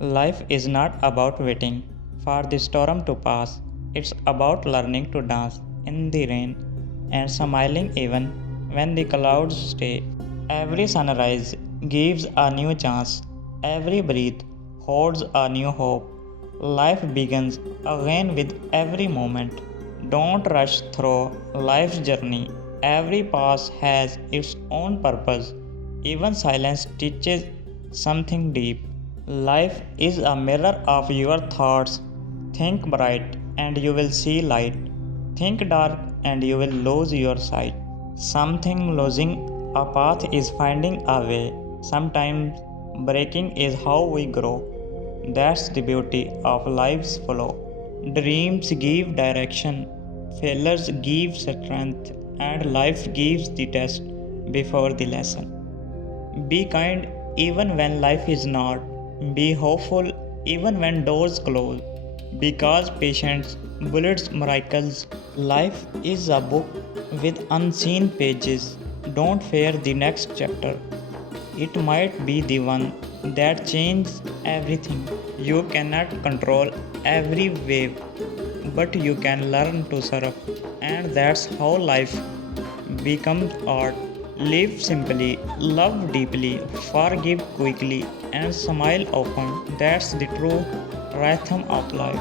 Life is not about waiting for the storm to pass, it's about learning to dance in the rain and smiling even when the clouds stay. Every sunrise gives a new chance, every breath holds a new hope. Life begins again with every moment. Don't rush through life's journey. Every pass has its own purpose. Even silence teaches something deep. Life is a mirror of your thoughts. Think bright and you will see light. Think dark and you will lose your sight. Something losing a path is finding a way. Sometimes breaking is how we grow. That's the beauty of life's flow. Dreams give direction, failures give strength, and life gives the test before the lesson. Be kind even when life is not. Be hopeful even when doors close. Because patience builds miracles. Life is a book with unseen pages. Don't fear the next chapter. It might be the one that changes everything. You cannot control every wave, but you can learn to surf. And that's how life becomes art. Live simply, love deeply, forgive quickly, and smile often. That's the true rhythm of life.